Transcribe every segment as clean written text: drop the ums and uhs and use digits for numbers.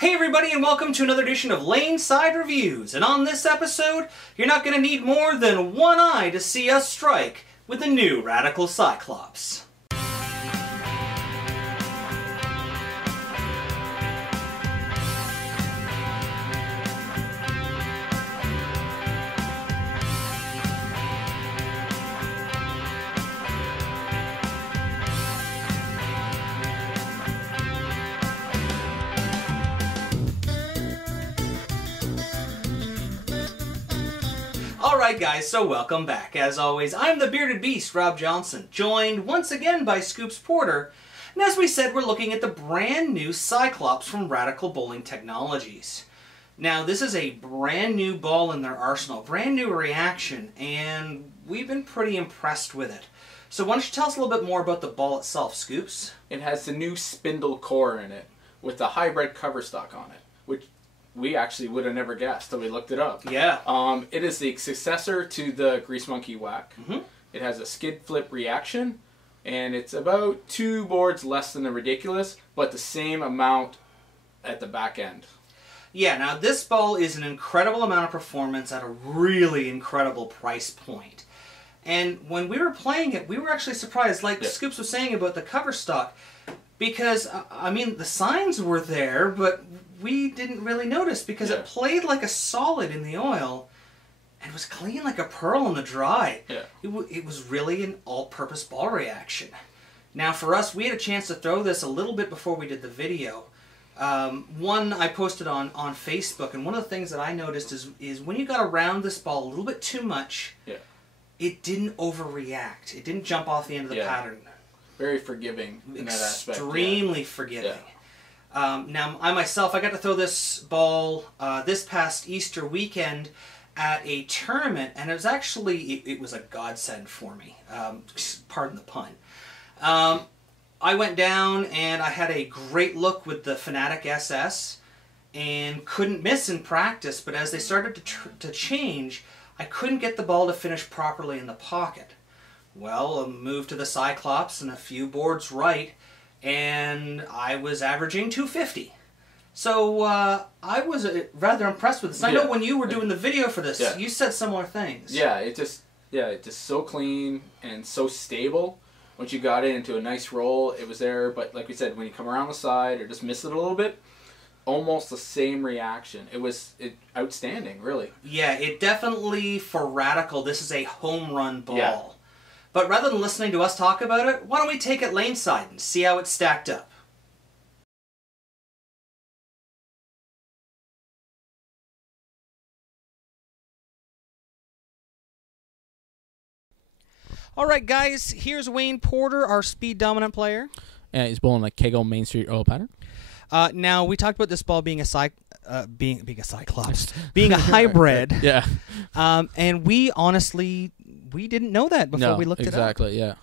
Hey everybody, and welcome to another edition of Laneside Reviews. And on this episode, you're not going to need more than one eye to see us strike with the new Radical Cyclops. Alright guys, so welcome back. As always, I'm the Bearded Beast, Rob Johnson, joined once again by Scoops Porter, and as we said, we're looking at the brand new Cyclops from Radical Bowling Technologies. Now, this is a brand new ball in their arsenal, brand new reaction, and we've been pretty impressed with it. So why don't you tell us a little bit more about the ball itself, Scoops? It has the new Spindle Core in it, with the hybrid cover stock on it, which we actually would have never guessed till we looked it up. Yeah. It is the successor to the Grease Monkey Whack. It has a skid flip reaction, and it's about 2 boards less than the Ridiculous, but the same amount at the back end. Yeah, now this ball is an incredible amount of performance at a really incredible price point. And when we were playing it, we were actually surprised, like Scoops was saying about the cover stock, because, I mean, the signs were there, but we didn't really notice because it played like a solid in the oil and was clean like a pearl in the dry. Yeah. It was really an all-purpose ball reaction. Now, for us, we had a chance to throw this a little bit before we did the video. One I posted on Facebook, and one of the things that I noticed is when you got around this ball a little bit too much, it didn't overreact. It didn't jump off the end of the pattern. Very forgiving in that aspect. Extremely forgiving. Now, I myself, I got to throw this ball this past Easter weekend at a tournament, and it was actually, it was a godsend for me. Pardon the pun. I went down and I had a great look with the Fanatic SS and couldn't miss in practice, but as they started to change, I couldn't get the ball to finish properly in the pocket. Well, a move to the Cyclops and a few boards right, and I was averaging 250. So I was rather impressed with this. I know when you were doing the video for this, you said similar things. Yeah, it's just so clean and so stable. Once you got it into a nice roll, it was there. But like we said, when you come around the side or just miss it a little bit, almost the same reaction. It was outstanding, really. Yeah, it definitely, for Radical, this is a home run ball. Yeah. But rather than listening to us talk about it, why don't we take it laneside and see how it's stacked up? Alright guys, here's Wayne Porter, our speed dominant player. Yeah, he's bowling like KEGEL Main Street oil pattern. Now, we talked about this ball being a being a Cyclops, being a hybrid. Yeah. And we honestly, we didn't know that before we looked it up. Exactly, yeah.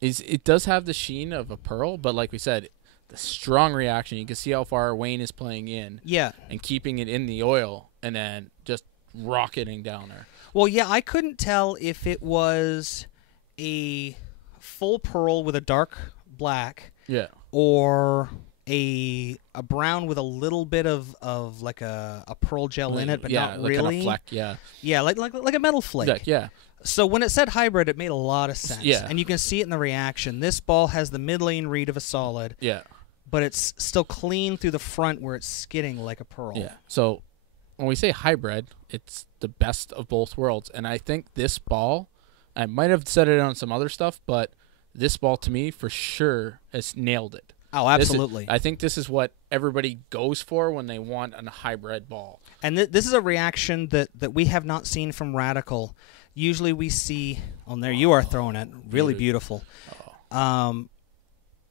It does have the sheen of a pearl, but like we said, the strong reaction, you can see how far Wayne is playing in. Yeah. And keeping it in the oil and then just rocketing down there. Well, yeah, I couldn't tell if it was a full pearl with a dark black. Yeah. Or a brown with a little bit of like a pearl gel in it, but not like really. Kind of fleck, yeah. Yeah, like a metal flake. Yeah. So when it said hybrid, it made a lot of sense. Yeah. And you can see it in the reaction. This ball has the mid-lane read of a solid. Yeah. But it's still clean through the front where it's skidding like a pearl. Yeah. So when we say hybrid, it's the best of both worlds. And I think this ball, I might have said it on some other stuff, but this ball to me for sure has nailed it. Oh, absolutely. I think this is what everybody goes for when they want a hybrid ball. And this is a reaction that we have not seen from Radical. Usually we see, oh, there you are throwing it. Really beautiful.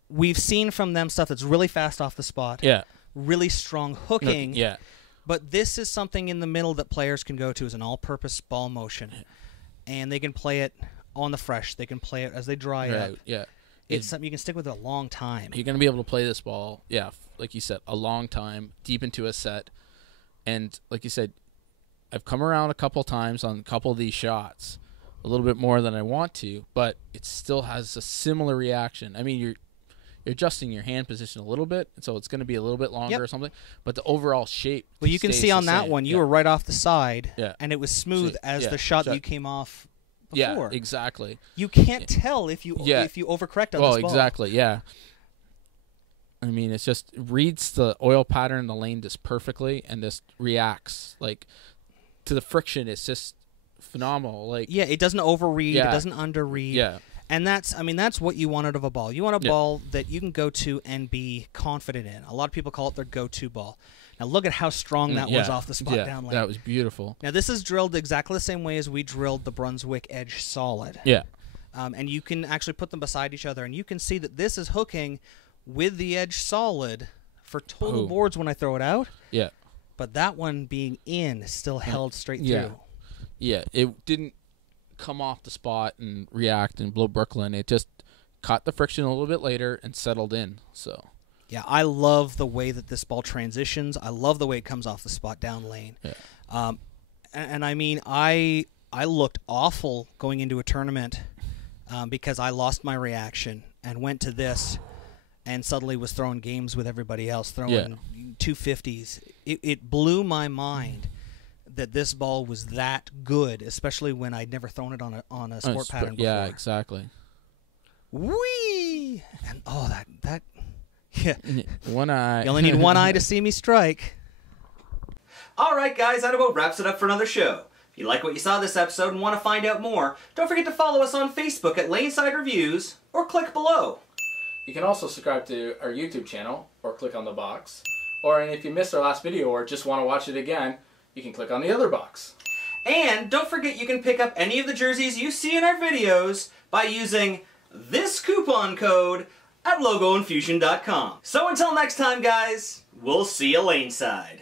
We've seen from them stuff that's really fast off the spot. Yeah. Really strong hooking. Yeah. But this is something in the middle that players can go to as an all-purpose ball motion. And they can play it on the fresh. They can play it as they dry up. Yeah. It's something you can stick with a long time. You're going to be able to play this ball, like you said, a long time, deep into a set. And like you said, I've come around a couple times on a couple of these shots, a little bit more than I want to, but it still has a similar reaction. I mean, you're adjusting your hand position a little bit, so it's going to be a little bit longer or something. But the overall shape. Well, you can see on that one, you were right off the side, and it was smooth as the shot that you came off before. Yeah, exactly. You can't tell if you overcorrect on this ball. Exactly. Yeah. I mean, it's just reads the oil pattern in the lane just perfectly, and just reacts like to the friction. It's just phenomenal. Like it doesn't overread, it doesn't underread. Yeah. And that's what you want out of a ball. You want a ball that you can go to and be confident in. A lot of people call it their go-to ball. Now look at how strong that was off the spot down lane. That was beautiful. Now this is drilled exactly the same way as we drilled the Brunswick Edge Solid. Yeah. And you can actually put them beside each other, and you can see that this is hooking with the Edge Solid for total boards when I throw it out. Yeah. But that one being in still held straight through. Yeah, it didn't come off the spot and react and blow Brooklyn. It just caught the friction a little bit later and settled in. So yeah, I love the way that this ball transitions. I love the way it comes off the spot down lane. Yeah. And I mean, I looked awful going into a tournament because I lost my reaction and went to this and suddenly was throwing games with everybody else, throwing 250s. It blew my mind that this ball was that good, especially when I'd never thrown it on a sport pattern before. Yeah, exactly. Whee! And that yeah. One eye. You only need one eye to see me strike. All right, guys, that about wraps it up for another show. If you like what you saw this episode and want to find out more, don't forget to follow us on Facebook at Laneside Reviews or click below. You can also subscribe to our YouTube channel or click on the box. Or if you missed our last video or just want to watch it again, you can click on the other box. And don't forget you can pick up any of the jerseys you see in our videos by using this coupon code at logoinfusion.com. So until next time, guys, we'll see you laneside.